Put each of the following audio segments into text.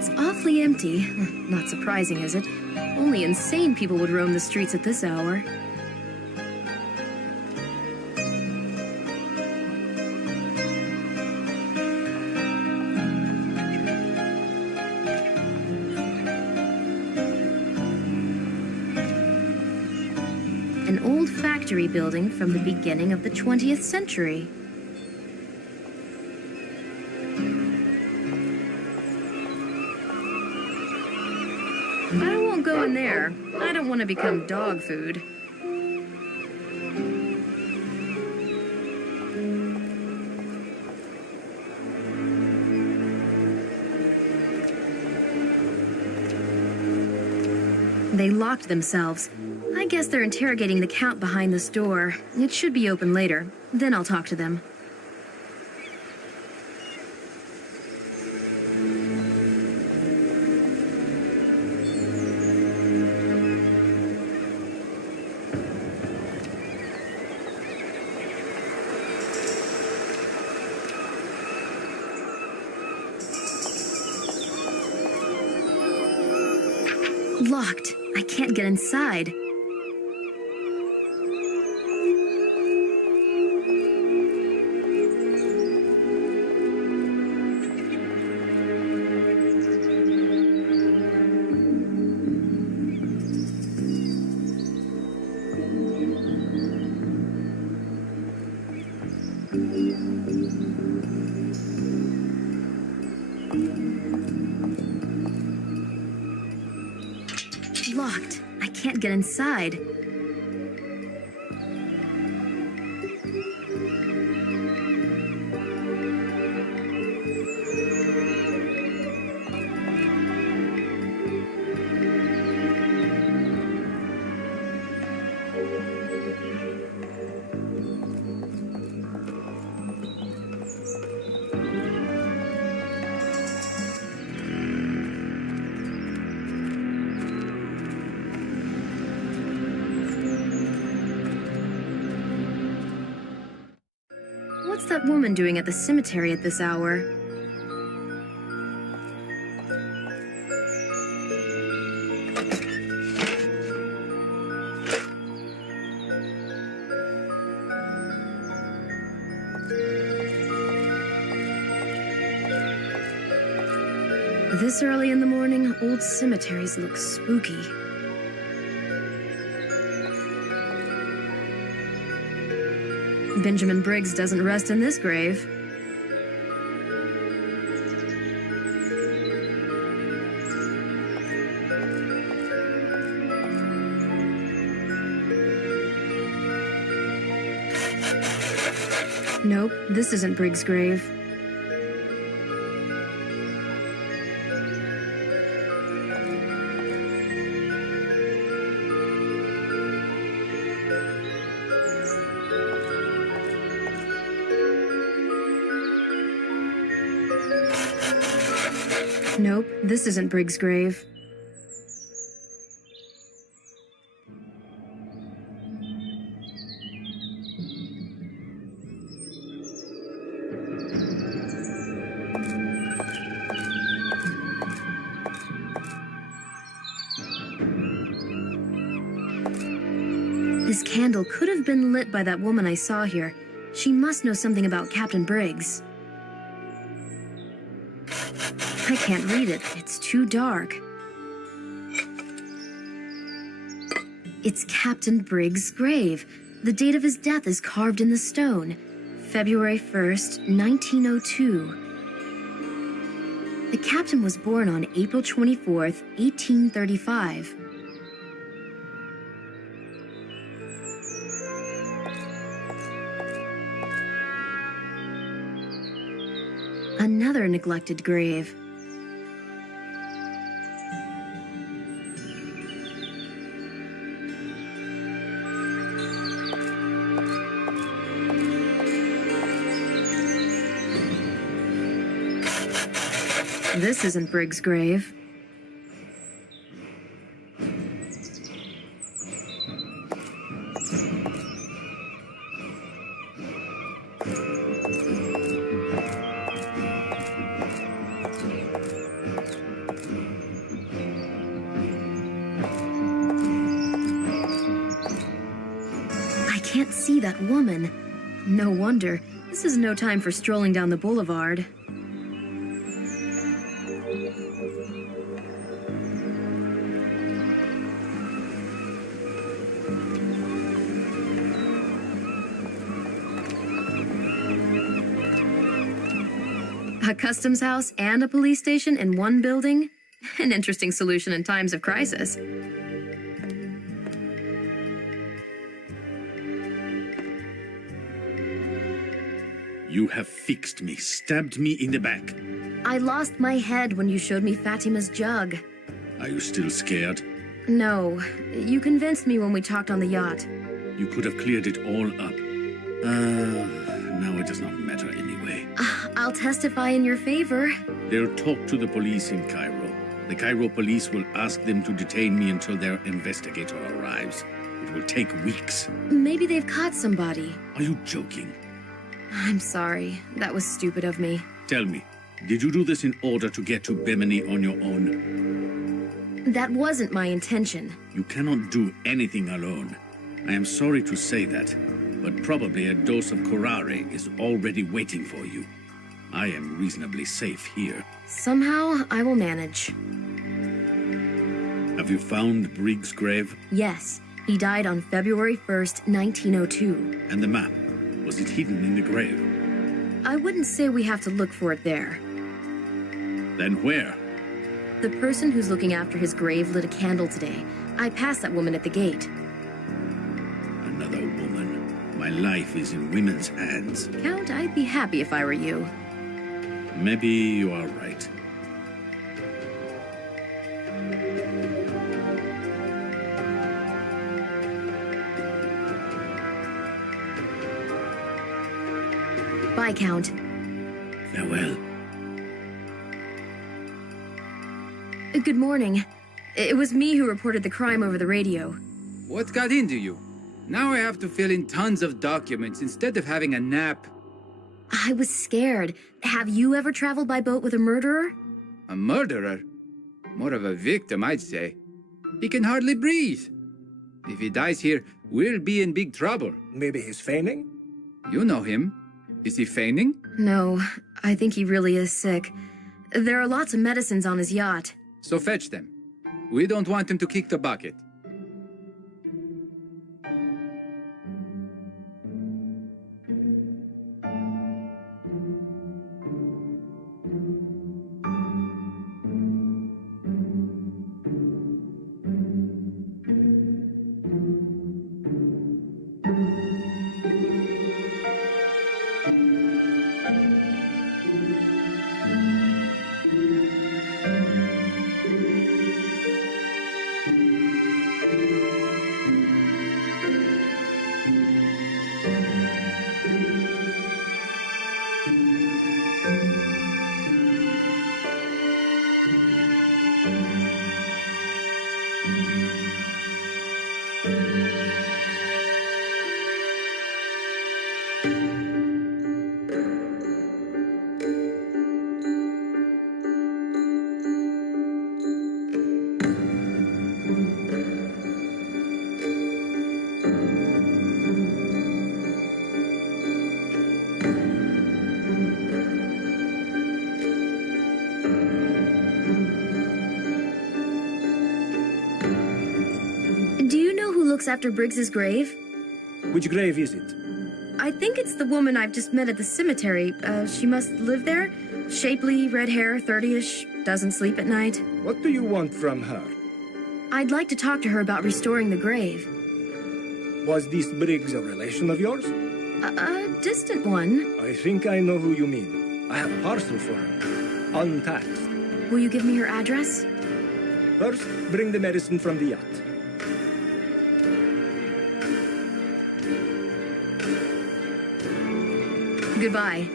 It's awfully empty. Not surprising, is it? Only insane people would roam the streets at this hour. An old factory building from the beginning of the 20th century. I won't go in there. I don't want to become dog food. They locked themselves. I guess they're interrogating the count behind this door. It should be open later. Then I'll talk to them. Locked. I can't get inside. Locked. I can't get inside. What's that woman doing at the cemetery at this hour? This early in the morning, old cemeteries look spooky. Benjamin Briggs doesn't rest in this grave. Nope, this isn't Briggs' grave. Nope, this isn't Briggs' grave. This candle could have been lit by that woman I saw here. She must know something about Captain Briggs. I can't read it. It's too dark. It's Captain Briggs' grave. The date of his death is carved in the stone. February 1st, 1902. The captain was born on April 24th, 1835. Another neglected grave. This isn't Briggs' grave. can't see that woman. No wonder. This is no time for strolling down the boulevard. A customs house and a police station in one building? An interesting solution in times of crisis. You have fixed me, stabbed me in the back. I lost my head when you showed me Fatima's jug. Are you still scared? No, you convinced me when we talked on the yacht. You could have cleared it all up. Now it does not matter anyway. I'll testify in your favor. They'll talk to the police in Cairo. The Cairo police will ask them to detain me until their investigator arrives. It will take weeks. Maybe they've caught somebody. Are you joking? I'm sorry. That was stupid of me. Tell me, did you do this in order to get to Bimini on your own? That wasn't my intention. You cannot do anything alone. I am sorry to say that, but probably a dose of curare is already waiting for you. I am reasonably safe here. Somehow, I will manage. Have you found Briggs' grave? Yes. He died on February 1st, 1902. And the map? Was it hidden in the grave? I wouldn't say we have to look for it there. Then where? The person who's looking after his grave lit a candle today. I passed that woman at the gate. Another woman. My life is in women's hands. Count, I'd be happy if I were you. Maybe you are right. Bye, Count. Farewell. Good morning. It was me who reported the crime over the radio. What got into you? Now I have to fill in tons of documents instead of having a nap. I was scared. Have you ever traveled by boat with a murderer? A murderer? More of a victim, I'd say. He can hardly breathe. If he dies here, we'll be in big trouble. Maybe he's feigning? You know him. Is he feigning? No, I think he really is sick. There are lots of medicines on his yacht. So fetch them. We don't want him to kick the bucket. Looks after Briggs's grave? Which grave is it? I think it's the woman I've just met at the cemetery. She must live there. Shapely, red hair, 30-ish, doesn't sleep at night. What do you want from her? I'd like to talk to her about restoring the grave. Was this Briggs a relation of yours? A distant one. I think I know who you mean. I have a parcel for her, untaxed. Will you give me her address? First, bring the medicine from the yacht. Goodbye.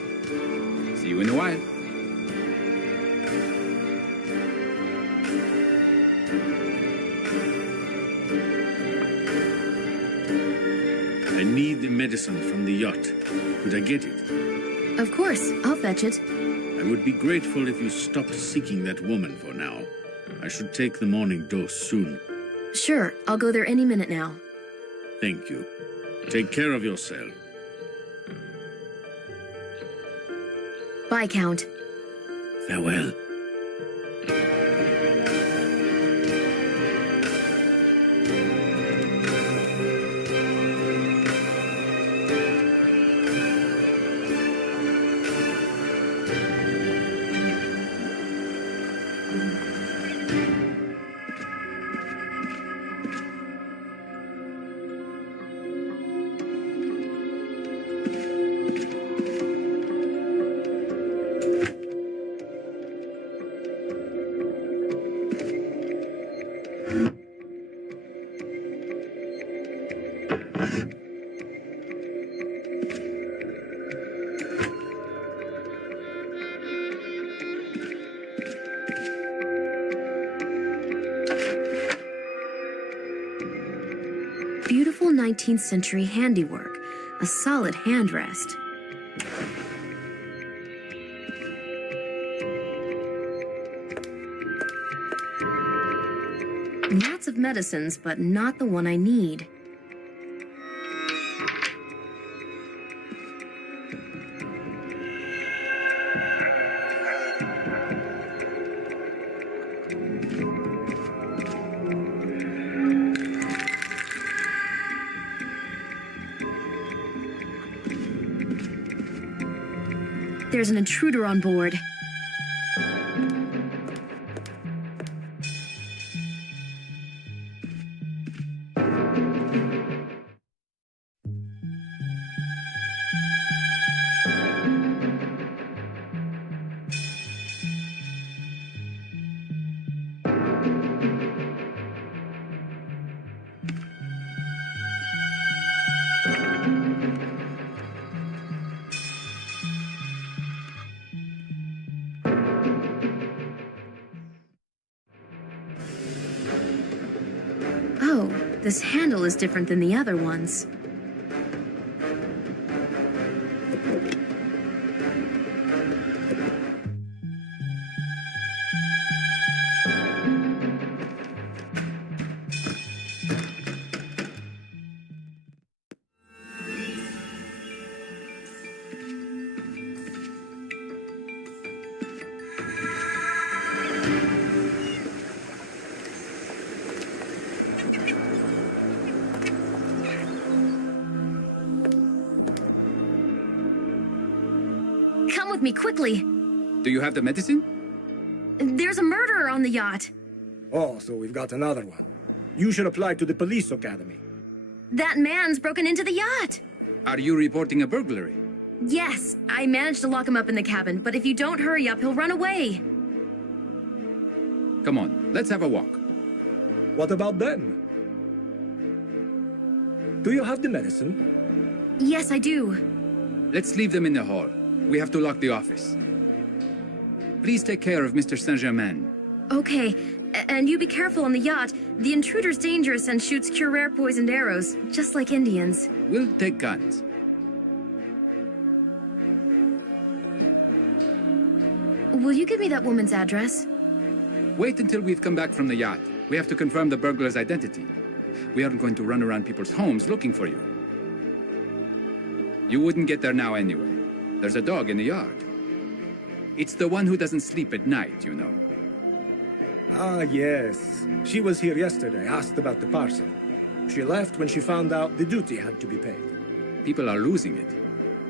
See you in a while. I need the medicine from the yacht. Could I get it? Of course, I'll fetch it. I would be grateful if you stopped seeking that woman for now. I should take the morning dose soon. Sure, I'll go there any minute now. Thank you. Take care of yourself. Bye, Count. Farewell. Beautiful 19th century handiwork, a solid handrest. Lots of medicines, but not the one I need. There's an intruder on board. Oh, this handle is different than the other ones. Come with me quickly. Do you have the medicine? There's a murderer on the yacht. Oh, so we've got another one. You should apply to the police academy. That man's broken into the yacht. Are you reporting a burglary? Yes, I managed to lock him up in the cabin, but if you don't hurry up, he'll run away. Come on, let's have a walk. What about them? Do you have the medicine? Yes, I do. Let's leave them in the hall. We have to lock the office. Please take care of Mr. Saint-Germain. Okay, and you be careful on the yacht. The intruder's dangerous and shoots cure poisoned arrows, just like Indians. We'll take guns. Will you give me that woman's address? Wait until we've come back from the yacht. We have to confirm the burglar's identity. We aren't going to run around people's homes looking for you. You wouldn't get there now anyway. There's a dog in the yard. It's the one who doesn't sleep at night, you know. Ah, yes. She was here yesterday, asked about the parcel. She left when she found out the duty had to be paid. People are losing it.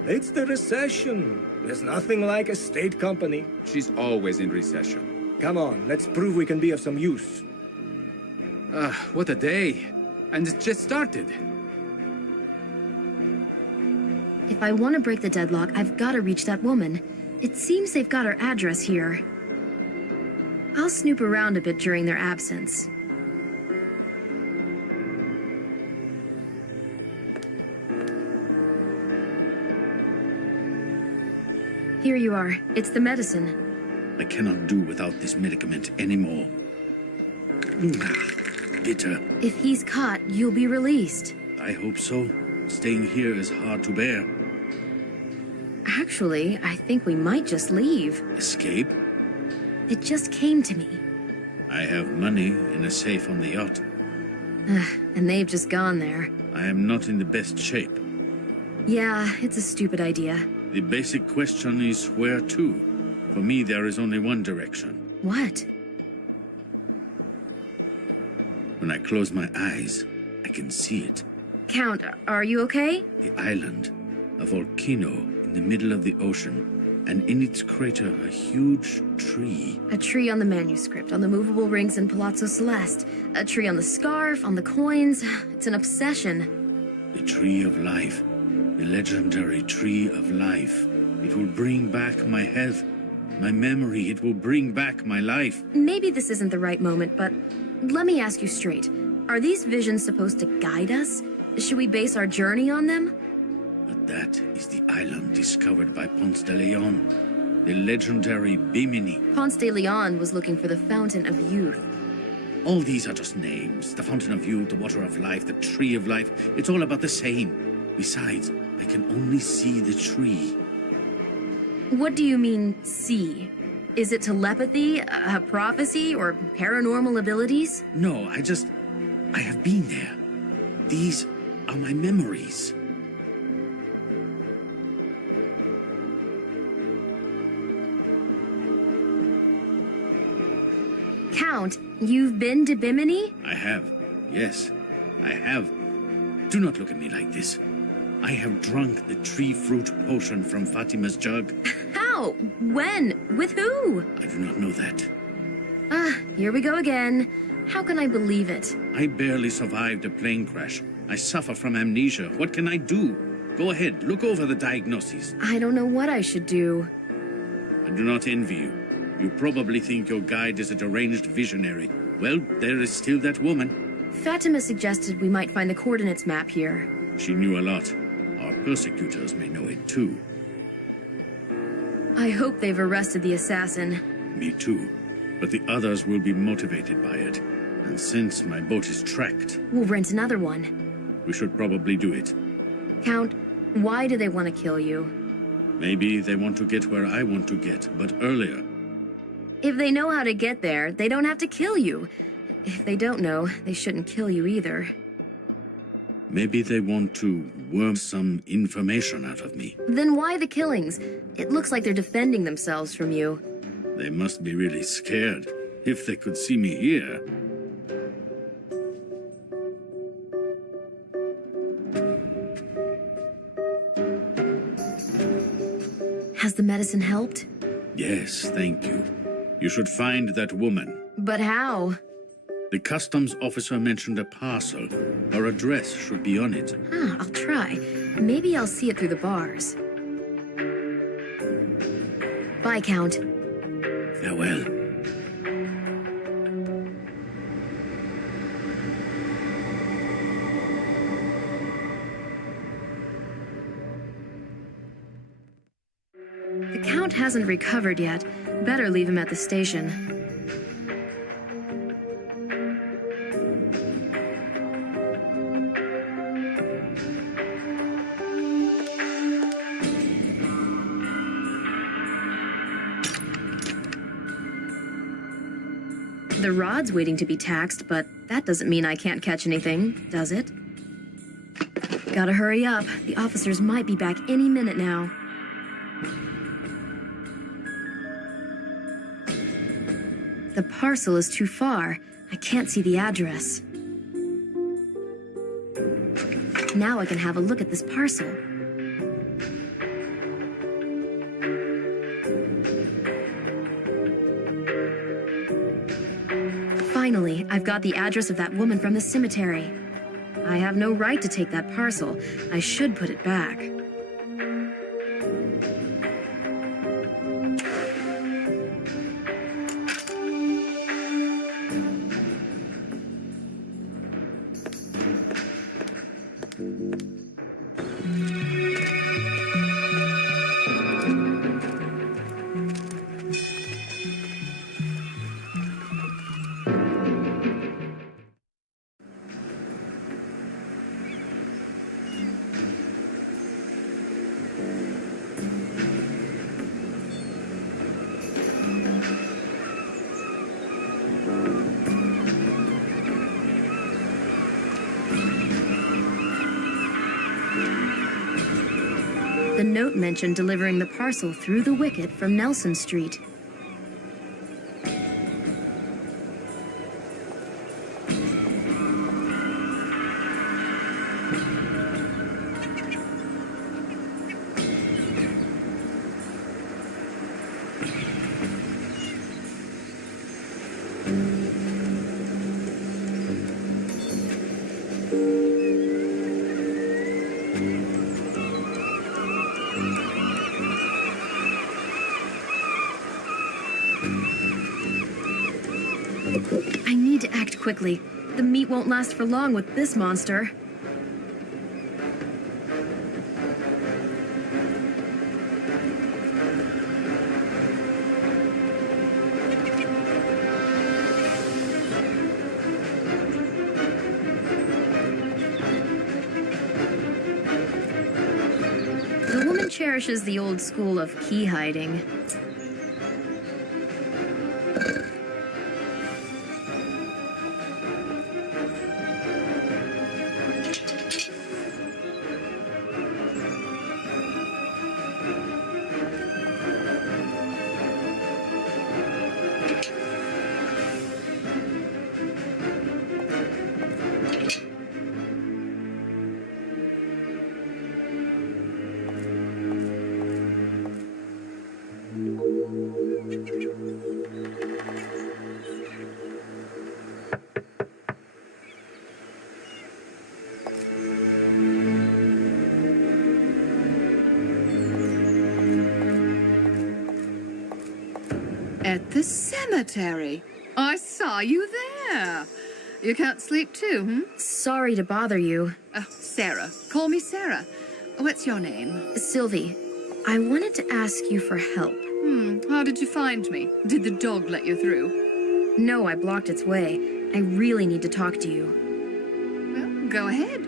It's the recession. There's nothing like a state company. She's always in recession. Come on, let's prove we can be of some use. What a day. And it's just started. If I want to break the deadlock, I've got to reach that woman. It seems they've got her address here. I'll snoop around a bit during their absence. Here you are. It's the medicine. I cannot do without this medicament anymore. Bitter. If he's caught, you'll be released. I hope so. Staying here is hard to bear. Actually, I think we might just leave. Escape? It just came to me. I have money in a safe on the yacht. And they've just gone there. I am not in the best shape. Yeah, it's a stupid idea. The basic question is where to? For me, there is only one direction. What? When I close my eyes, I can see it. Count, are you okay? The island, a volcano in the middle of the ocean, and in its crater a huge tree. A tree on the manuscript, on the movable rings in Palazzo Celeste. A tree on the scarf, on the coins. It's an obsession. The tree of life. The legendary tree of life. It will bring back my health, my memory. It will bring back my life. Maybe this isn't the right moment, but let me ask you straight. Are these visions supposed to guide us? Should we base our journey on them? But that is the island discovered by Ponce de Leon, the legendary Bimini. Ponce de Leon was looking for the Fountain of Youth. All these are just names. The Fountain of Youth, the Water of Life, the Tree of Life. It's all about the same. Besides, I can only see the tree. What do you mean, see? Is it telepathy, a prophecy, or paranormal abilities? No, I have been there. These are my memories. Count, you've been to Bimini? I have. Yes, I have. Do not look at me like this. I have drunk the tree fruit potion from Fatima's jug. How? When? With who? I do not know that. Ah, here we go again. How can I believe it? I barely survived a plane crash. I suffer from amnesia. What can I do? Go ahead, look over the diagnoses. I don't know what I should do. I do not envy you. You probably think your guide is a deranged visionary. Well, there is still that woman. Fatima suggested we might find the coordinates map here. She knew a lot. Our persecutors may know it too. I hope they've arrested the assassin. Me too. But the others will be motivated by it. And since my boat is tracked, We'll rent another one. we should probably do it. Count, why do they want to kill you? Maybe they want to get where I want to get, but earlier. If they know how to get there, they don't have to kill you. If they don't know, they shouldn't kill you either. Maybe they want to worm some information out of me. Then why the killings? It looks like they're defending themselves from you. They must be really scared. If they could see me here. Has the medicine helped? Yes, thank you. You should find that woman. But how? The customs officer mentioned a parcel. Her address should be on it. I'll try. Maybe I'll see it through the bars. Bye, Count. Farewell. The Count hasn't recovered yet. Better leave him at the station. The rod's waiting to be taxed, but that doesn't mean I can't catch anything, does it? Gotta hurry up. The officers might be back any minute now. The parcel is too far. I can't see the address. Now I can have a look at this parcel. Finally, I've got the address of that woman from the cemetery. I have no right to take that parcel. I should put it back. The note mentioned delivering the parcel through the wicket from Nelson Street. I need to act quickly. The meat won't last for long with this monster. The woman cherishes the old school of key hiding. At the cemetery. I saw you there. You can't sleep too, Sorry to bother you. Sarah. Call me Sarah. What's your name? Sylvie, I wanted to ask you for help. How did you find me? Did the dog let you through? No, I blocked its way. I really need to talk to you. Well, go ahead.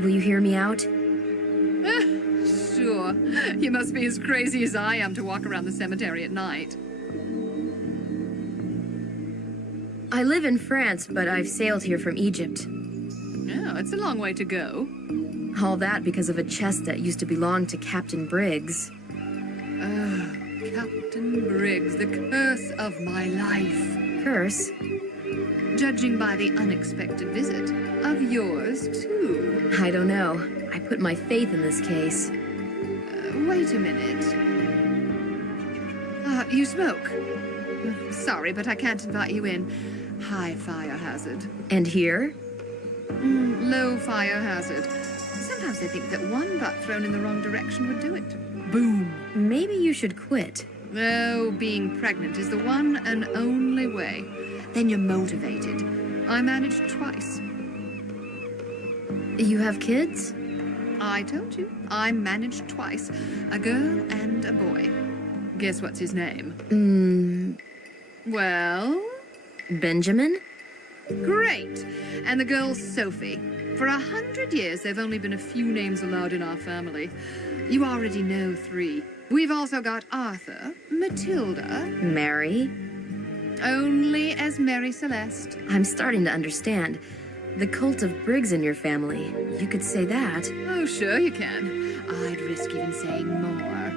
Will you hear me out? Sure. You must be as crazy as I am to walk around the cemetery at night. I live in France, but I've sailed here from Egypt. Oh, it's a long way to go. All that because of a chest that used to belong to Captain Briggs. Captain Briggs, the curse of my life. Curse? Judging by the unexpected visit of yours, too. I don't know. I put my faith in this case. Wait a minute. You smoke? Sorry, but I can't invite you in. High fire hazard. And here? Low fire hazard. Sometimes I think that one butt thrown in the wrong direction would do it. Boom. Maybe you should quit. Oh, being pregnant is the one and only way. Then you're motivated. I managed twice. You have kids? I told you. I managed twice. A girl and a boy. Guess what's his name? Well? Benjamin? Great. And the girl's Sophie. For 100 years, there've only been a few names allowed in our family. You already know 3. We've also got Arthur, Matilda. Mary? Only as Mary Celeste. I'm starting to understand. The cult of Briggs in your family. You could say that. Oh, sure you can. I'd risk even saying more.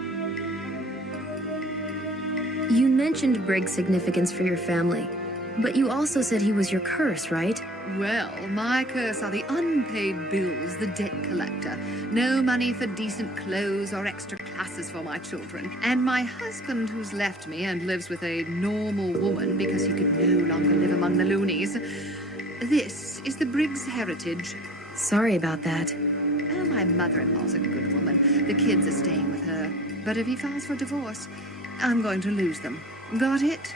You mentioned Briggs' significance for your family, but you also said he was your curse, right? Well, my curse are the unpaid bills, the debt collector. No money for decent clothes or extra classes for my children. And my husband, who's left me and lives with a normal woman because he could no longer live among the loonies. This is the Briggs heritage. Sorry about that. Oh, my mother-in-law's a good woman. The kids are staying with her. But if he files for divorce, I'm going to lose them. Got it?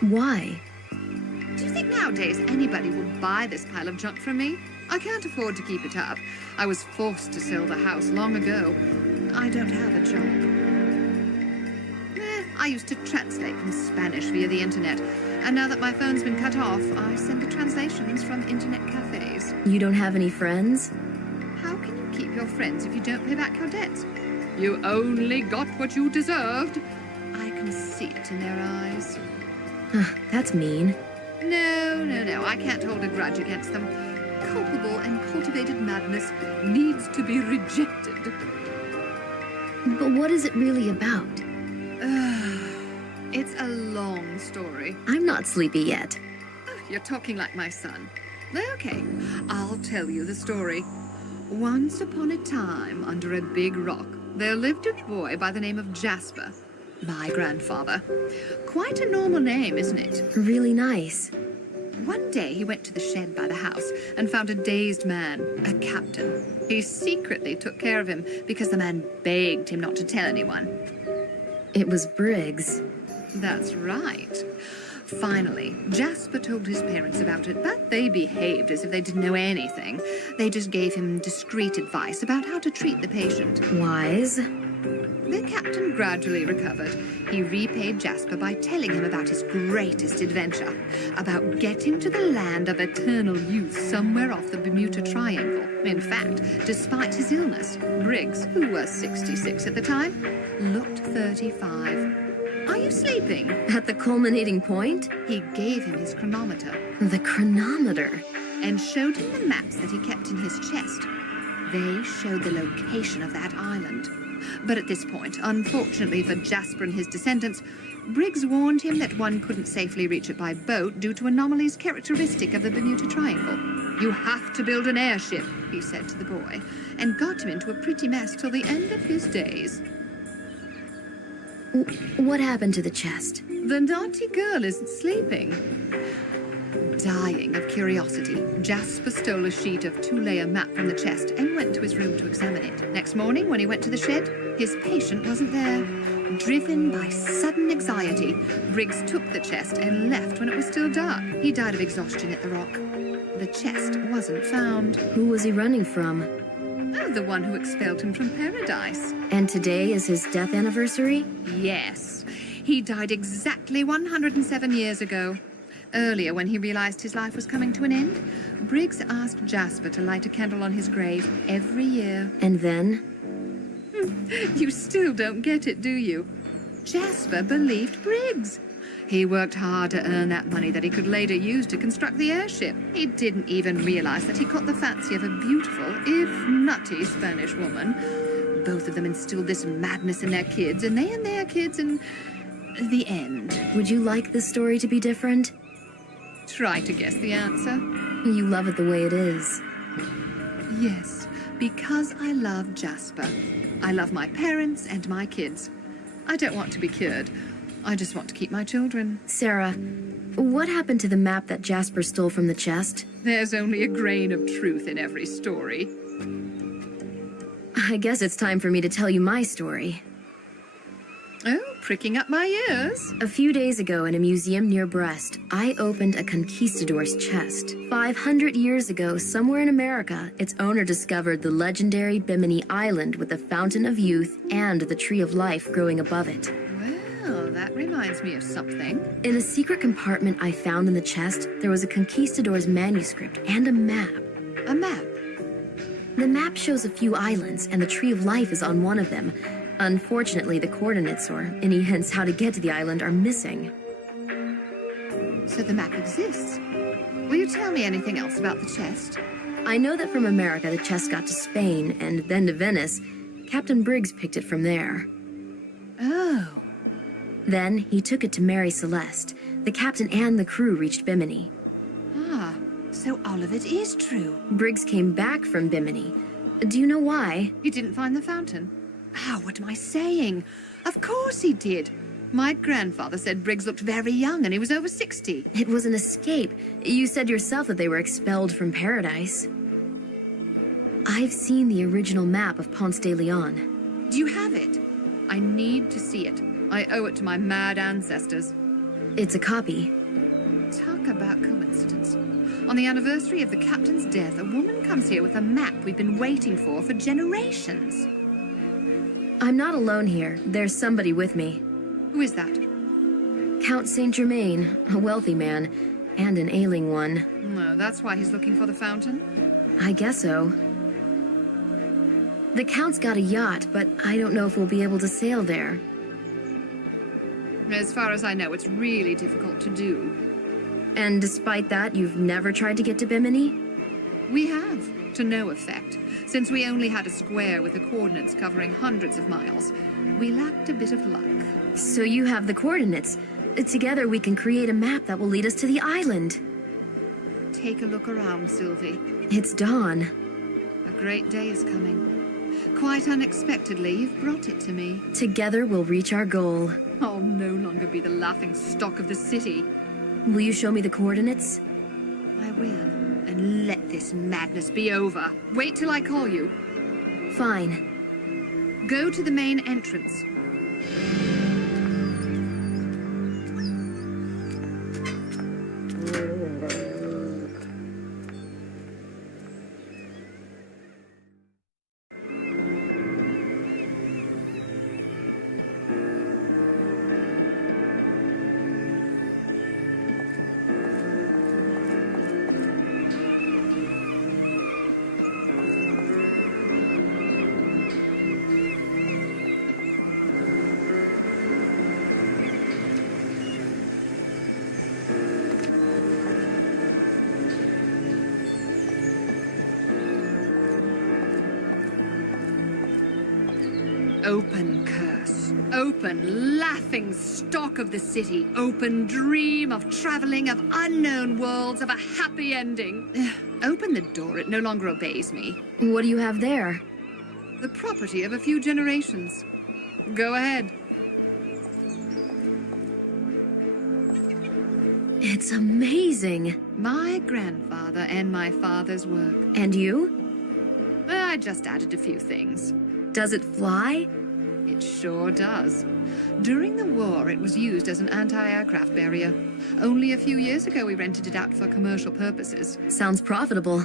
Why? Do you think nowadays anybody will buy this pile of junk from me? I can't afford to keep it up. I was forced to sell the house long ago. I don't have a job. I used to translate from Spanish via the internet. And now that my phone's been cut off, I send the translations from internet cafes. You don't have any friends? How can you keep your friends if you don't pay back your debts? You only got what you deserved. I can see it in their eyes. That's mean. No. I can't hold a grudge against them. Culpable and cultivated madness needs to be rejected. But what is it really about? It's a long story. I'm not sleepy yet. Oh, you're talking like my son. Okay, I'll tell you the story. Once upon a time, under a big rock, there lived a boy by the name of Jasper, my grandfather. Quite a normal name, isn't it? Really nice. One day he went to the shed by the house and found a dazed man, a captain. He secretly took care of him because the man begged him not to tell anyone. It was Briggs. That's right. Finally, Jasper told his parents about it, but they behaved as if they didn't know anything. They just gave him discreet advice about how to treat the patient. Wise. The captain gradually recovered. He repaid Jasper by telling him about his greatest adventure, about getting to the land of eternal youth somewhere off the Bermuda Triangle. In fact, despite his illness, Briggs, who was 66 at the time, looked 35. Are you sleeping? At the culminating point? He gave him his chronometer The chronometer. and showed him the maps that he kept in his chest. They showed the location of that island. But at this point, unfortunately for Jasper and his descendants, Briggs warned him that one couldn't safely reach it by boat due to anomalies characteristic of the Bermuda Triangle. You have to build an airship, he said to the boy, and got him into a pretty mess till the end of his days. What happened to the chest? The naughty girl isn't sleeping. Dying of curiosity, Jasper stole a sheet of two-layer map from the chest and went to his room to examine it. Next morning, when he went to the shed, his patient wasn't there. Driven by sudden anxiety, Briggs took the chest and left when it was still dark. He died of exhaustion at the rock. The chest wasn't found. Who was he running from? Oh, the one who expelled him from paradise. And today is his death anniversary? Yes. He died exactly 107 years ago. Earlier, when he realized his life was coming to an end, Briggs asked Jasper to light a candle on his grave every year. And then? You still don't get it, do you? Jasper believed Briggs. He worked hard to earn that money that he could later use to construct the airship. He didn't even realize that he caught the fancy of a beautiful, if nutty, Spanish woman. Both of them instilled this madness in their kids, and they in their kids, and the end. Would you like this story to be different? Try to guess the answer. You love it the way it is. Yes, because I love Jasper. I love my parents and my kids. I don't want to be cured. I just want to keep my children. Sarah, what happened to the map that Jasper stole from the chest? There's only a grain of truth in every story. I guess it's time for me to tell you my story. Oh, pricking up my ears. A few days ago in a museum near Brest, I opened a conquistador's chest. 500 years ago, somewhere in America, its owner discovered the legendary Bimini Island with the Fountain of Youth and the Tree of Life growing above it. Well, that reminds me of something. In a secret compartment I found in the chest, there was a conquistador's manuscript and a map. A map. The map shows a few islands, and the Tree of Life is on one of them. Unfortunately, the coordinates, or any hints how to get to the island, are missing. So the map exists. Will you tell me anything else about the chest? I know that from America the chest got to Spain, and then to Venice. Captain Briggs picked it from there. Oh. Then he took it to Mary Celeste. The captain and the crew reached Bimini. Ah, so all of it is true. Briggs came back from Bimini. Do you know why? You didn't find the fountain? Ah, what am I saying? Of course he did. My grandfather said Briggs looked very young and he was over 60. It was an escape. You said yourself that they were expelled from paradise. I've seen the original map of Ponce de Leon. Do you have it? I need to see it. I owe it to my mad ancestors. It's a copy. Talk about coincidence. On the anniversary of the captain's death, a woman comes here with a map we've been waiting for generations. I'm not alone here. There's somebody with me. Who is that? Count Saint Germain, a wealthy man, and an ailing one. No, that's why he's looking for the fountain. I guess so. The Count's got a yacht, but I don't know if we'll be able to sail there. As far as I know, it's really difficult to do. And despite that, you've never tried to get to Bimini? We have. to no effect. Since we only had a square with the coordinates covering hundreds of miles, we lacked a bit of luck. So you have the coordinates. Together we can create a map that will lead us to the island. Take a look around, Sylvie. It's dawn. A great day is coming. Quite unexpectedly, you've brought it to me. Together we'll reach our goal. I'll no longer be the laughing stock of the city. Will you show me the coordinates? I will. And let this madness be over. Wait till I call you. Fine. Go to the main entrance. Open curse, open laughing stock of the city, open dream of traveling, of unknown worlds, of a happy ending. Open the door, it no longer obeys me. What do you have there? The property of a few generations. Go ahead. It's amazing. My grandfather and my father's work. And you? I just added a few things. Does it fly? It sure does. During the war, it was used as an anti-aircraft barrier. Only a few years ago, we rented it out for commercial purposes. Sounds profitable.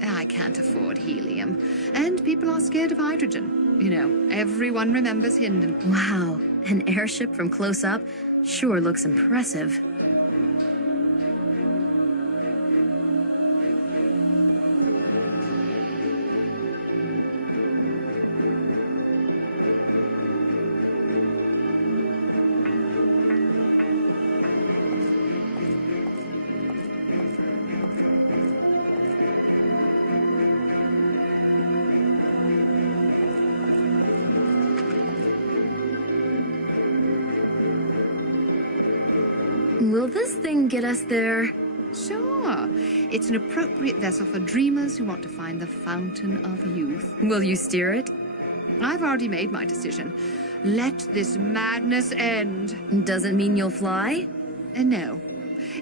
I can't afford helium. And people are scared of hydrogen. You know, everyone remembers Hinden. Wow, an airship from close up sure looks impressive. Will this thing get us there? Sure. It's an appropriate vessel for dreamers who want to find the fountain of youth. Will you steer it? I've already made my decision. Let this madness end. Doesn't mean you'll fly? No.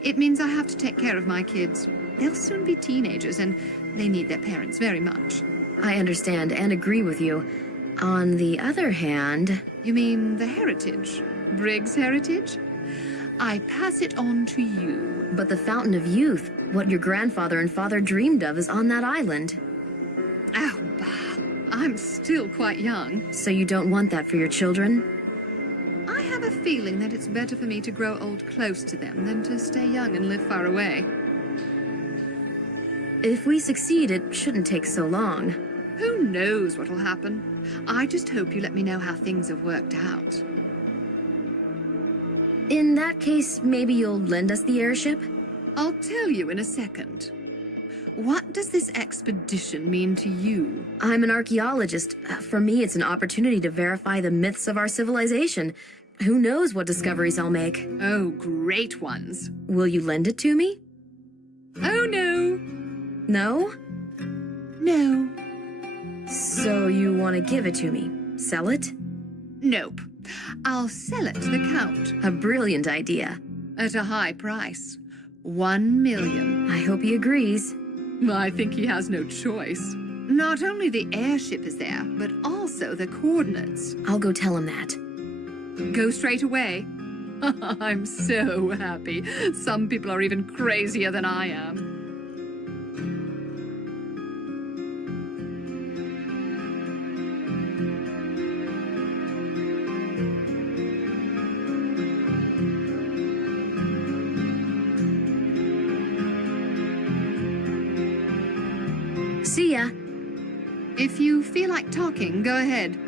It means I have to take care of my kids. They'll soon be teenagers, and they need their parents very much. I understand and agree with you. On the other hand... You mean the heritage? Briggs' heritage? I pass it on to you. But the Fountain of Youth, what your grandfather and father dreamed of, is on that island. Oh, bah. I'm still quite young. So you don't want that for your children? I have a feeling that it's better for me to grow old close to them than to stay young and live far away. If we succeed, it shouldn't take so long. Who knows what'll happen? I just hope you let me know how things have worked out. In that case, maybe you'll lend us the airship? I'll tell you in a second. What does this expedition mean to you? I'm an archaeologist. For me, it's an opportunity to verify the myths of our civilization. Who knows what discoveries I'll make? Oh, great ones. Will you lend it to me? Oh, no. No? No. So you want to give it to me? Sell it? Nope. I'll sell it to the Count. A brilliant idea. At a high price. 1 million. I hope he agrees. I think he has no choice. Not only the airship is there, but also the coordinates. I'll go tell him that. Go straight away. I'm so happy. Some people are even crazier than I am. See ya. If you feel like talking, go ahead.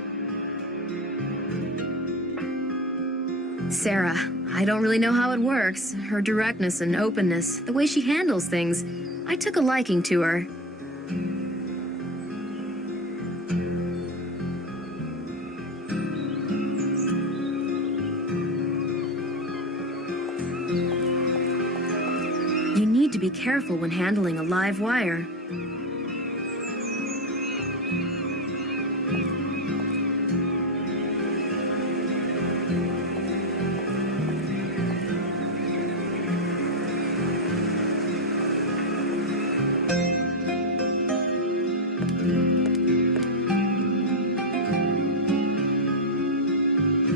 Sarah, I don't really know how it works. Her directness and openness, the way she handles things. I took a liking to her. to be careful when handling a live wire.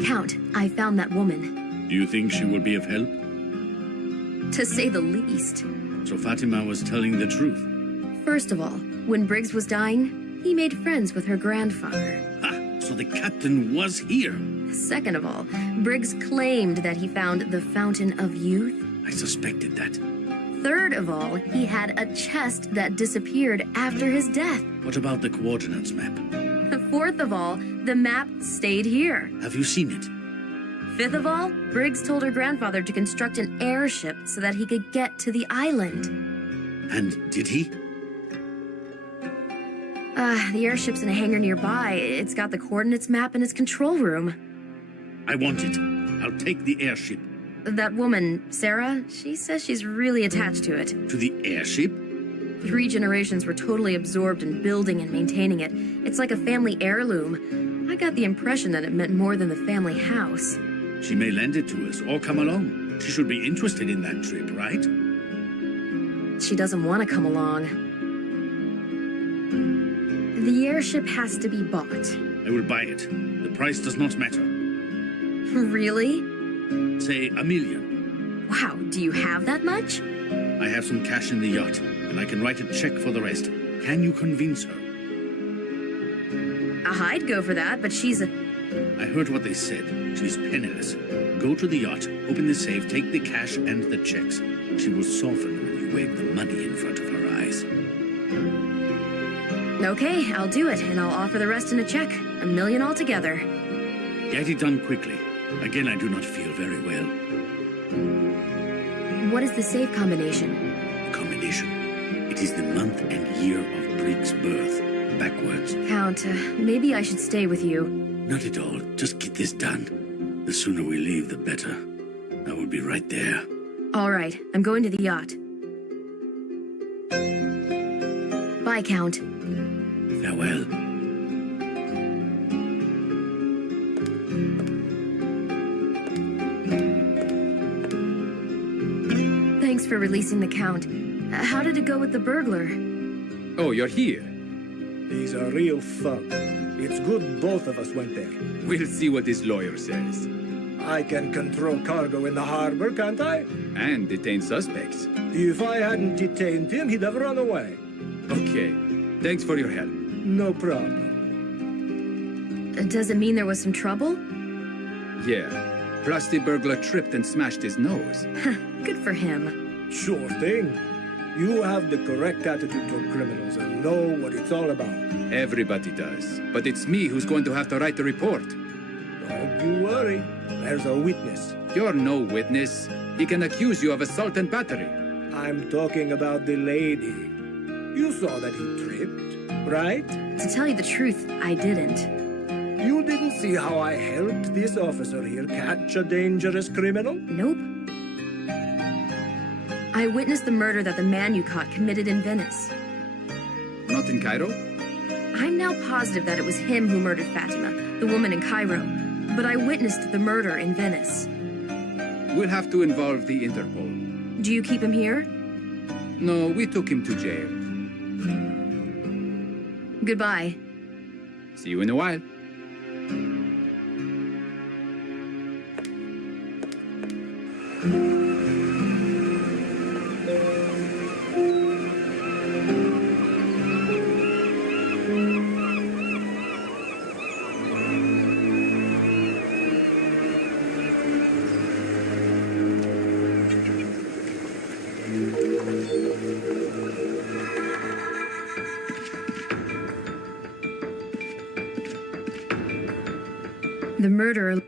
Count, I found that woman. Do you think she will be of help? To say the least. So Fatima was telling the truth. First of all, when Briggs was dying, he made friends with her grandfather. Ha! So the captain was here. Second of all, Briggs claimed that he found the Fountain of Youth. I suspected that. Third of all, he had a chest that disappeared after his death. What about the coordinates map? Fourth of all, the map stayed here. Have you seen it? Fifth of all, Briggs told her grandfather to construct an airship so that he could get to the island. And did he? The airship's in a hangar nearby. It's got the coordinates map in its control room. I want it. I'll take the airship. That woman, Sarah, she says she's really attached to it. To the airship? 3 generations were totally absorbed in building and maintaining it. It's like a family heirloom. I got the impression that it meant more than the family house. She may lend it to us or come along. She should be interested in that trip, right? She doesn't want to come along. The airship has to be bought. I will buy it. The price does not matter. Really? Say $1 million. Wow, do you have that much? I have some cash in the yacht, and I can write a check for the rest. Can you convince her? I'd go for that, but she's a... I heard what they said. She's penniless. Go to the yacht, open the safe, take the cash and the checks. She will soften when you wave the money in front of her eyes. Okay, I'll do it, and I'll offer the rest in a check. $1 million altogether. Get it done quickly. Again, I do not feel very well. What is the safe combination? The combination. It is the month and year of Briggs' birth. Backwards. Count, maybe I should stay with you. Not at all. Just get this done. The sooner we leave, the better. I will be right there. All right, I'm going to the yacht. Bye, Count. Farewell. Thanks for releasing the Count. How did it go with the burglar? Oh, you're here. He's a real thug. It's good both of us went there. We'll see what this lawyer says. I can control cargo in the harbor, can't I? And detain suspects. If I hadn't detained him, he'd have run away. Okay. Thanks for your help. No problem. Does it mean there was some trouble? Yeah. Plus the burglar tripped and smashed his nose. Good for him. Sure thing. You have the correct attitude toward criminals and know what it's all about. Everybody does. But it's me who's going to have to write the report. Don't you worry. There's a witness. You're no witness. He can accuse you of assault and battery. I'm talking about the lady. You saw that he tripped, right? To tell you the truth, I didn't. You didn't see how I helped this officer here catch a dangerous criminal? Nope. I witnessed the murder that the man you caught committed in Venice. Not in Cairo? I'm now positive that it was him who murdered Fatima, the woman in Cairo. But I witnessed the murder in Venice. We'll have to involve the Interpol. Do you keep him here? No, we took him to jail. Goodbye. See you in a while. The murderer...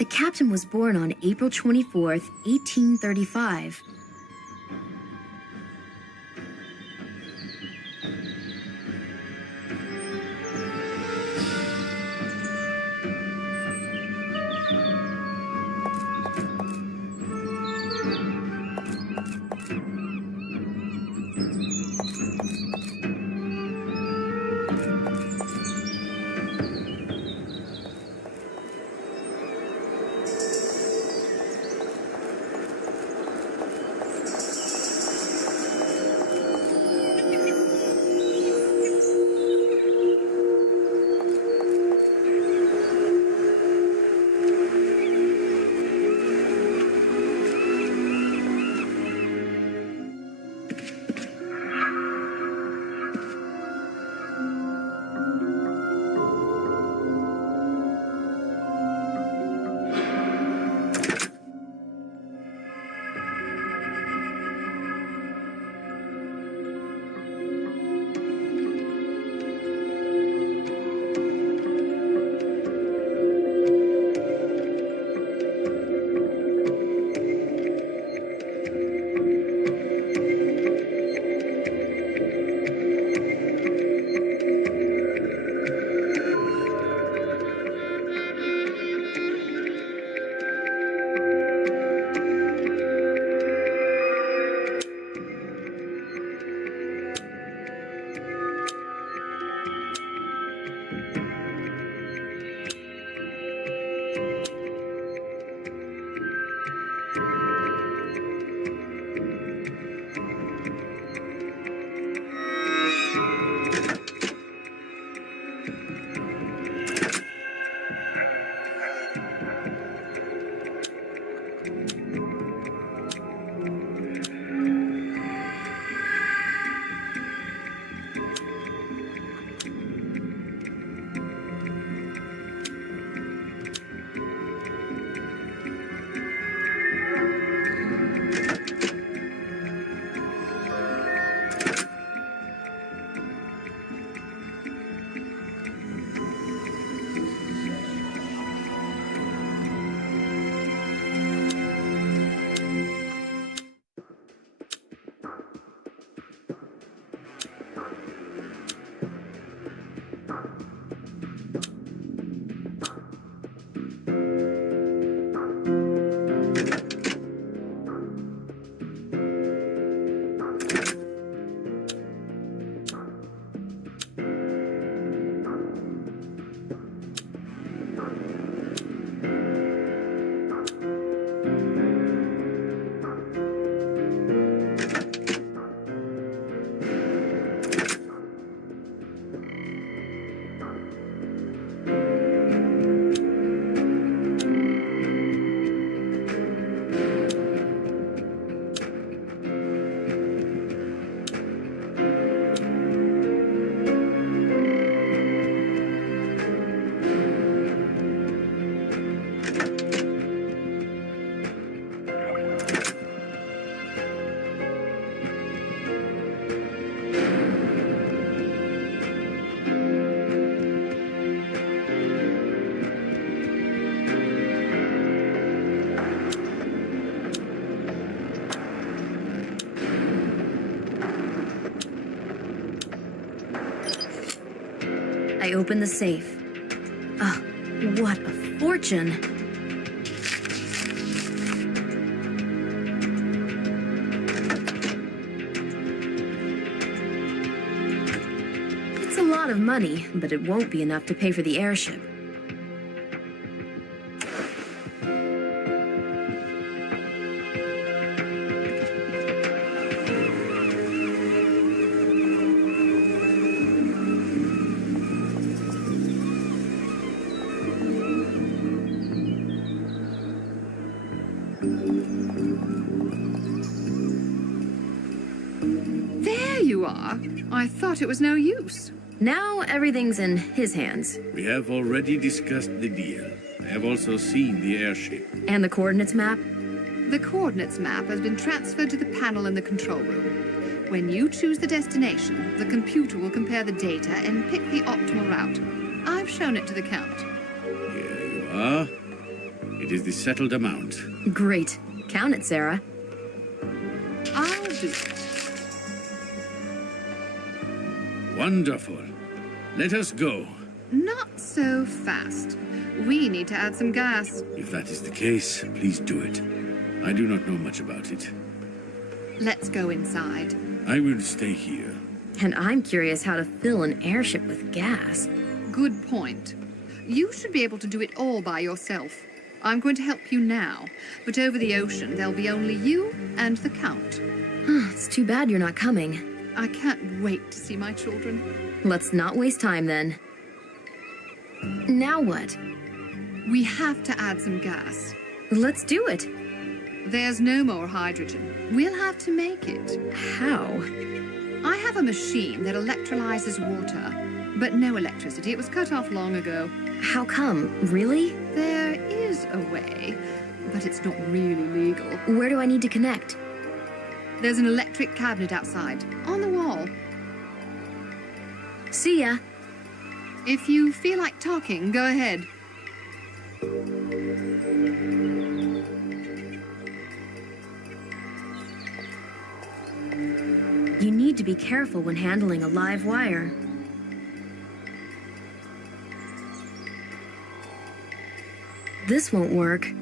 The captain was born on April 24th, 1835. open the safe. Ah, what a fortune! It's a lot of money, but it won't be enough to pay for the airship. There you are. I thought it was no use. Now everything's in his hands. We have already discussed the deal. I have also seen the airship. And the coordinates map? The coordinates map has been transferred to the panel in the control room. When you choose the destination, the computer will compare the data and pick the optimal route. I've shown it to the Count. Here you are. It is the settled amount. Great. Count it, Sarah. I'll do it. Wonderful. Let us go. Not so fast. We need to add some gas. If that is the case, please do it. I do not know much about it. Let's go inside. I will stay here. And I'm curious how to fill an airship with gas. Good point. You should be able to do it all by yourself. I'm going to help you now, but over the ocean there'll be only you and the Count. It's too bad you're not coming. I can't wait to see my children. Let's not waste time then. Now what? We have to add some gas. Let's do it. There's no more hydrogen. We'll have to make it. How? I have a machine that electrolyzes water, but no electricity. It was cut off long ago. How come? Really? There is a way, but it's not really legal. Where do I need to connect? There's an electric cabinet outside, on the wall. See ya. If you feel like talking, go ahead. You need to be careful when handling a live wire. This won't work.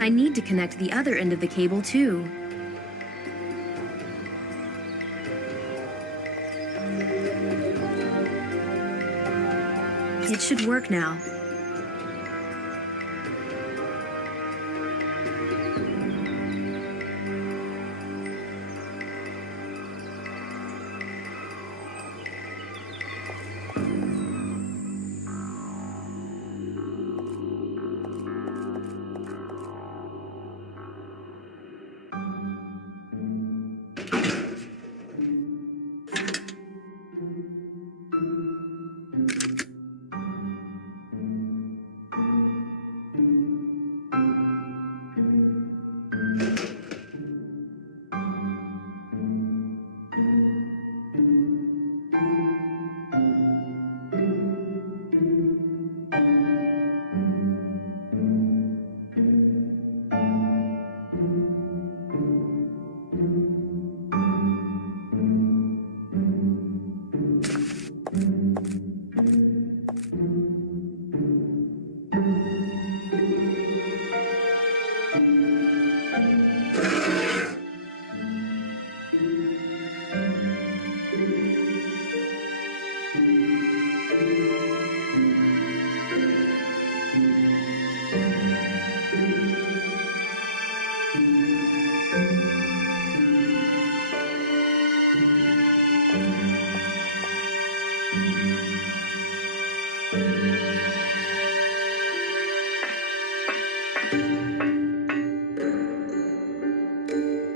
I need to connect the other end of the cable too. It should work now.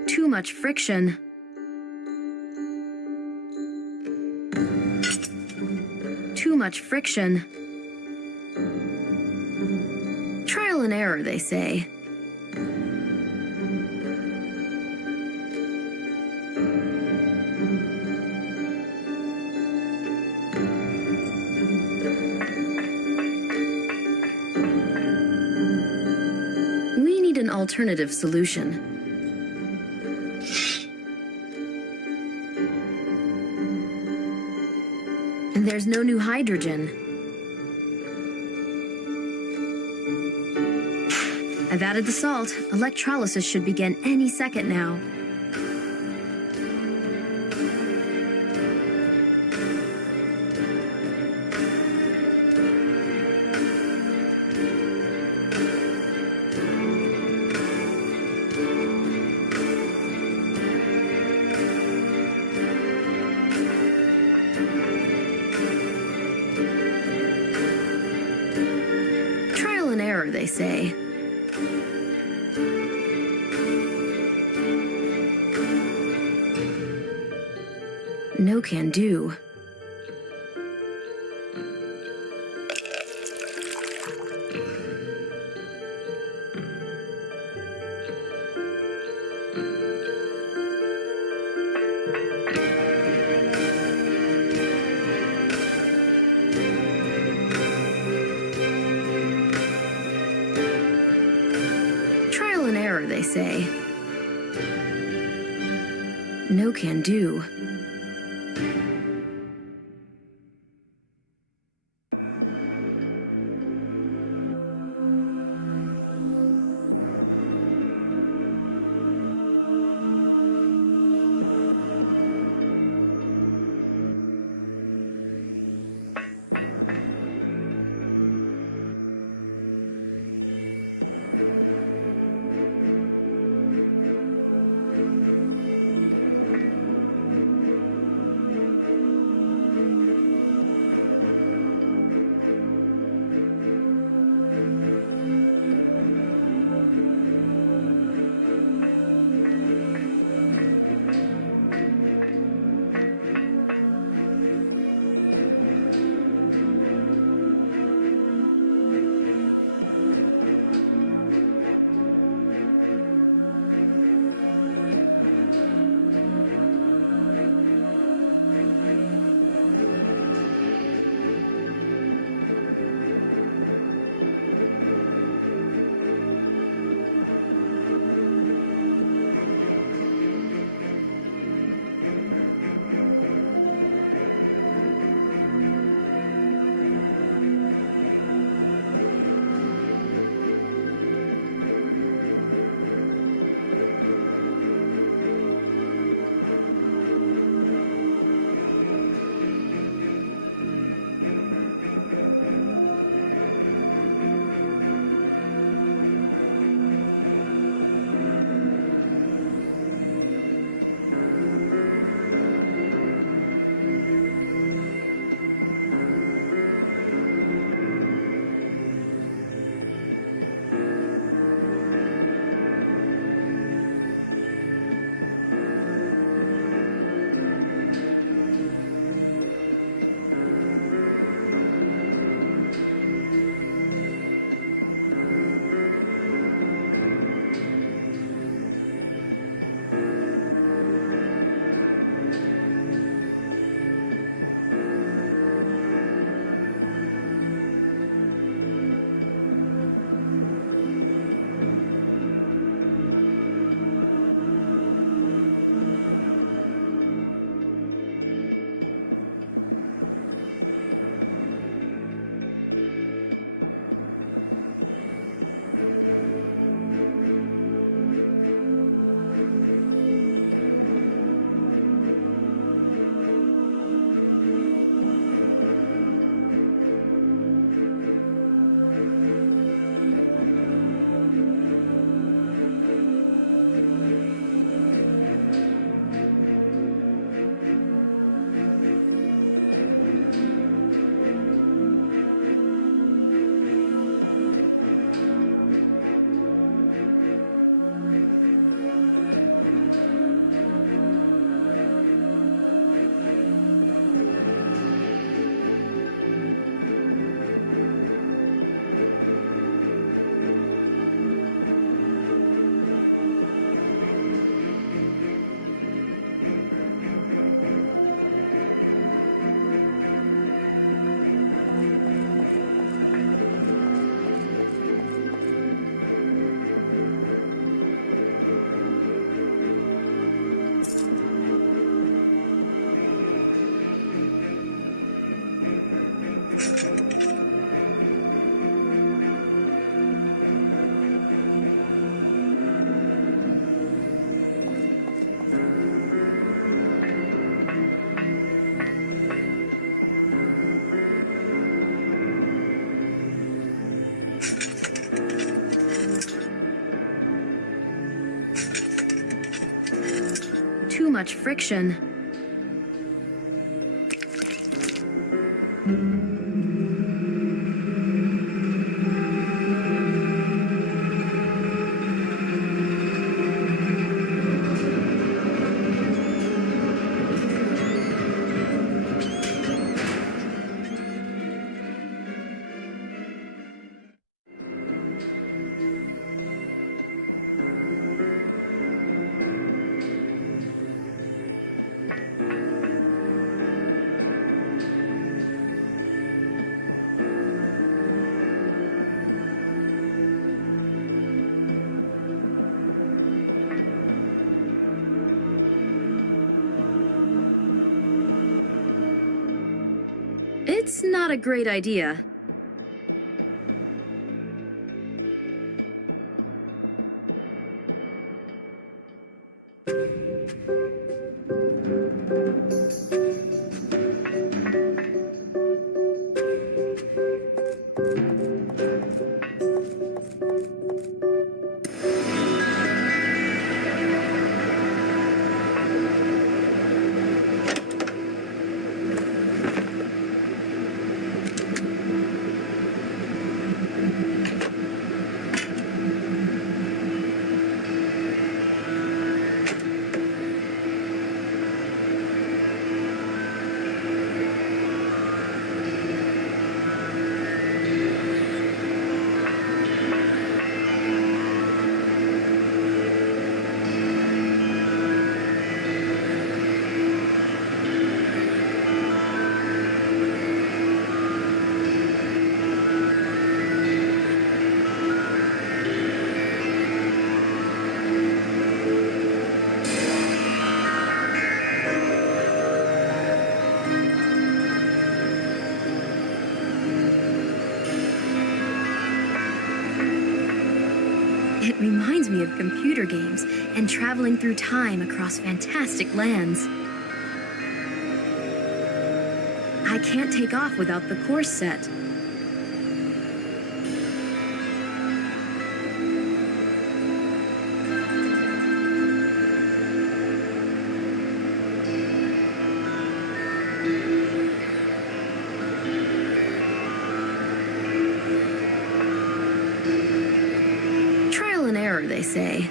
Too much friction. Too much friction. Trial and error, they say. alternative solution. And there's no new hydrogen. I've added the salt. Electrolysis should begin any second now. Trial and error, they say. No can do. Trial and error, they say. No can do. much friction. It's not a great idea. It reminds me of computer games and traveling through time across fantastic lands. I can't take off without the course set. Trial and error, they say.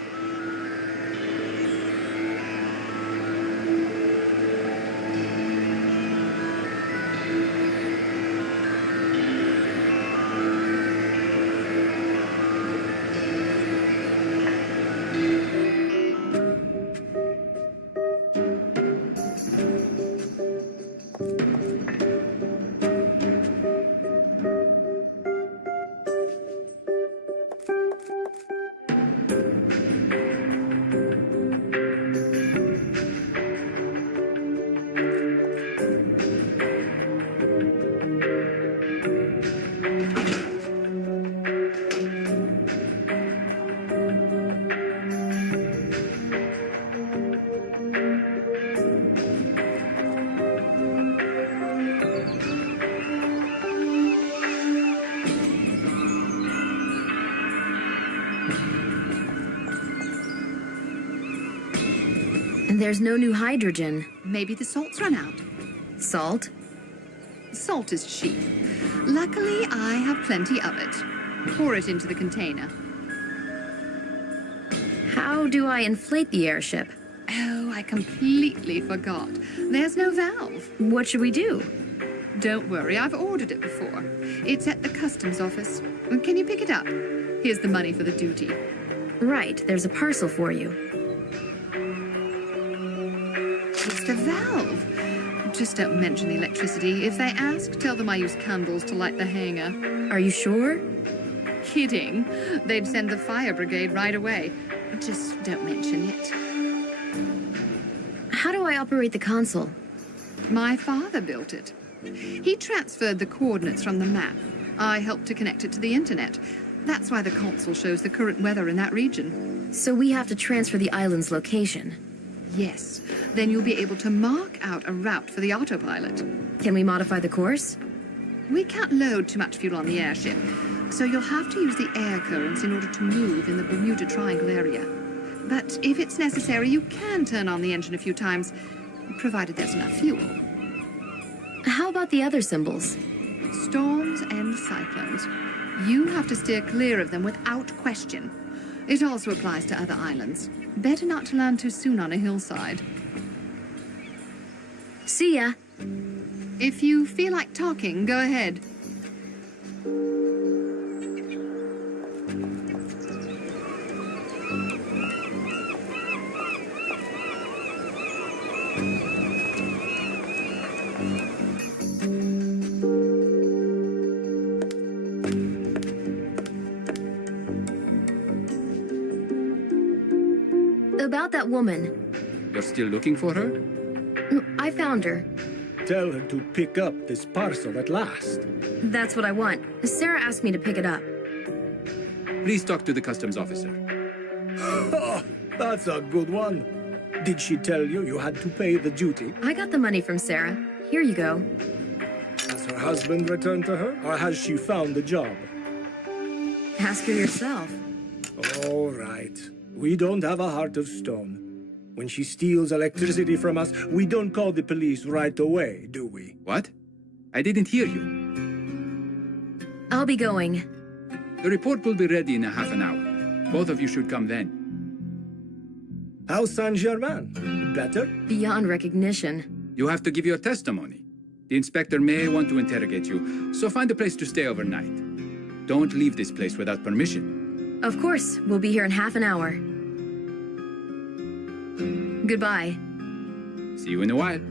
And there's no new hydrogen. Maybe the salt's run out. Salt? Salt is cheap. Luckily, I have plenty of it. Pour it into the container. How do I inflate the airship? Oh, I completely forgot. There's no valve. What should we do? Don't worry, I've ordered it before. It's at the customs office. Can you pick it up? Here's the money for the duty. Right, there's a parcel for you. It's the valve. Just don't mention the electricity. If they ask, tell them I use candles to light the hangar. Are you sure? Kidding. They'd send the fire brigade right away. Just don't mention it. How do I operate the console? My father built it. He transferred the coordinates from the map. I helped to connect it to the internet. That's why the console shows the current weather in that region. So we have to transfer the island's location. Yes. Then you'll be able to mark out a route for the autopilot. Can we modify the course? We can't load too much fuel on the airship, so you'll have to use the air currents in order to move in the Bermuda Triangle area. But if it's necessary, you can turn on the engine a few times, provided there's enough fuel. How about the other symbols? Storms and cyclones. You have to steer clear of them without question. It also applies to other islands. Better not to land too soon on a hillside. See ya. If you feel like talking, go ahead. About that woman. You're still looking for her? I found her. Tell her to pick up this parcel at last. That's what I want. Sarah asked me to pick it up. Please talk to the customs officer. Oh, that's a good one. Did she tell you you had to pay the duty? I got the money from Sarah. Here you go. Has her husband returned to her, or has she found a job? Ask her yourself. All right. We don't have a heart of stone. When she steals electricity from us, we don't call the police right away, do we? What? I didn't hear you. I'll be going. The report will be ready in a half an hour. Both of you should come then. How's Saint-Germain? Better? Beyond recognition. You have to give your testimony. The inspector may want to interrogate you, so find a place to stay overnight. Don't leave this place without permission. Of course, we'll be here in half an hour. Goodbye. See you in a while.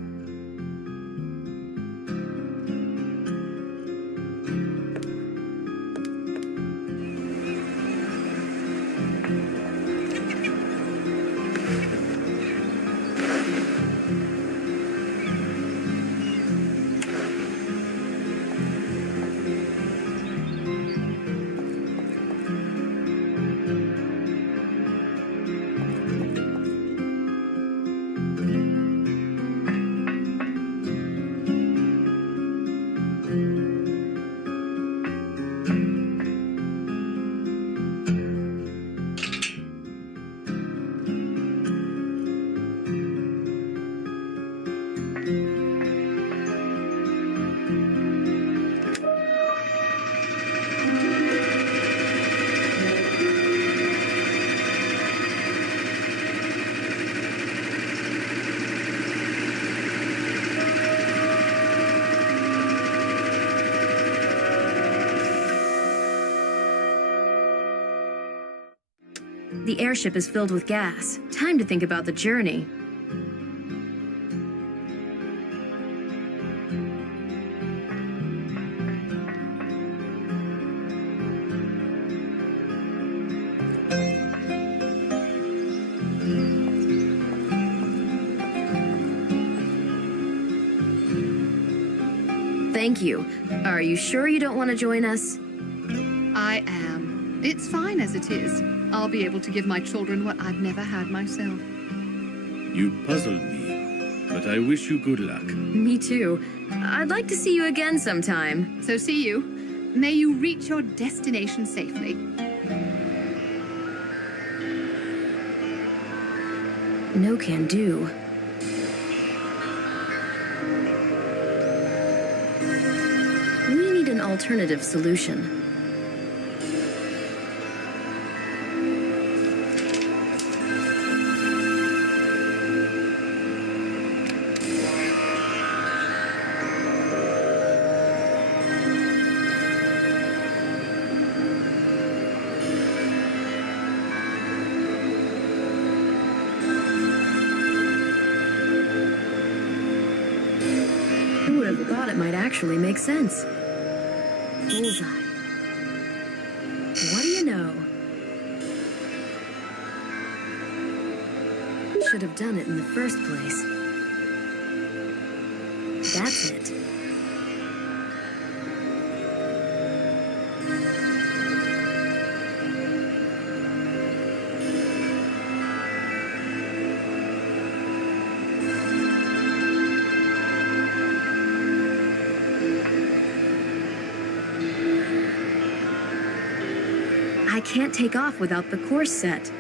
The airship is filled with gas. Time to think about the journey. Thank you. Are you sure you don't want to join us? I am. It's fine as it is. I'll be able to give my children what I've never had myself. You puzzled me, but I wish you good luck. Me too. I'd like to see you again sometime. So see you. May you reach your destination safely. No can do. We need an alternative solution. Who would have thought it might actually make sense? Bullseye. What do you know? Should have done it in the first place. That's it. I can't take off without the course set.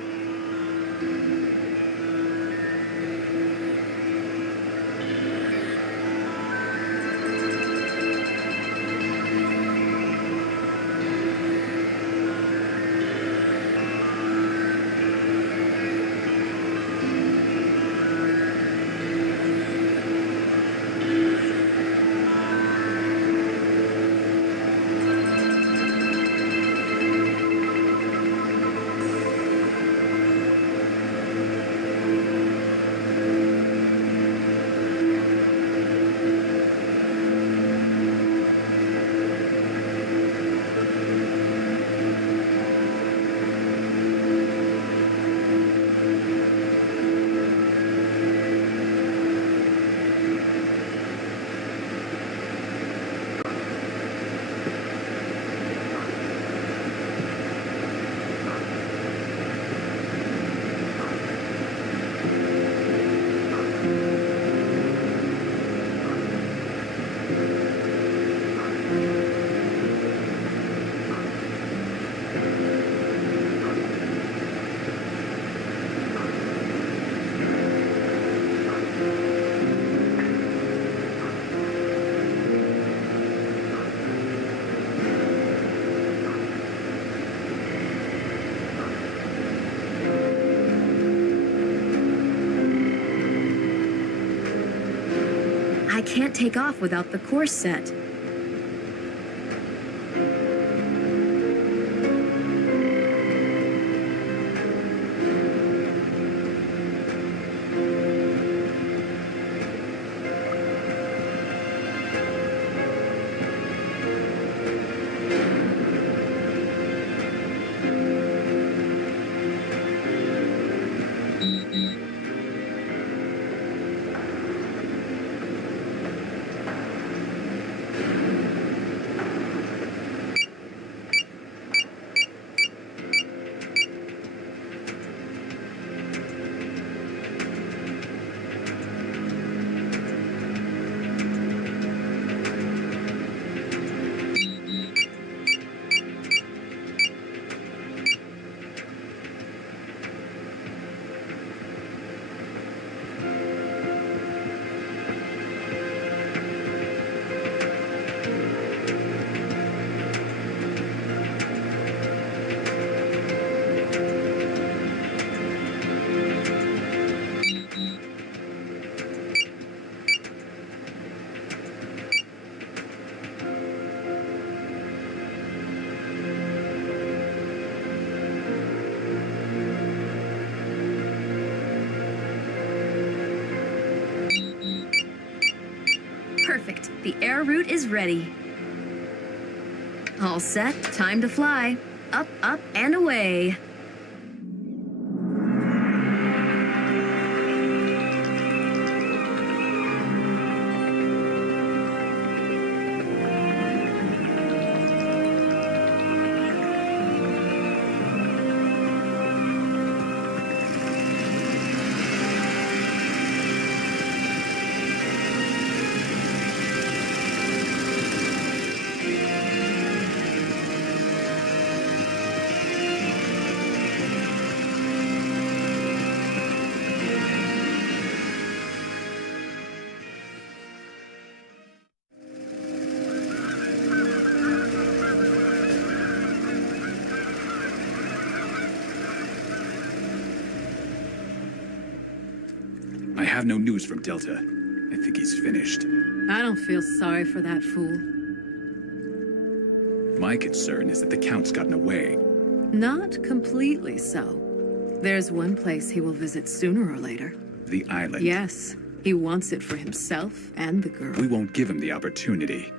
I can't take off without the course set. Perfect. The air route is ready. All set. Time to fly. Up, up, and away. I have no news from Delta. I think he's finished. I don't feel sorry for that fool. My concern is that the Count's gotten away. Not completely so. There's one place he will visit sooner or later. The island. Yes, he wants it for himself and the girl. We won't give him the opportunity.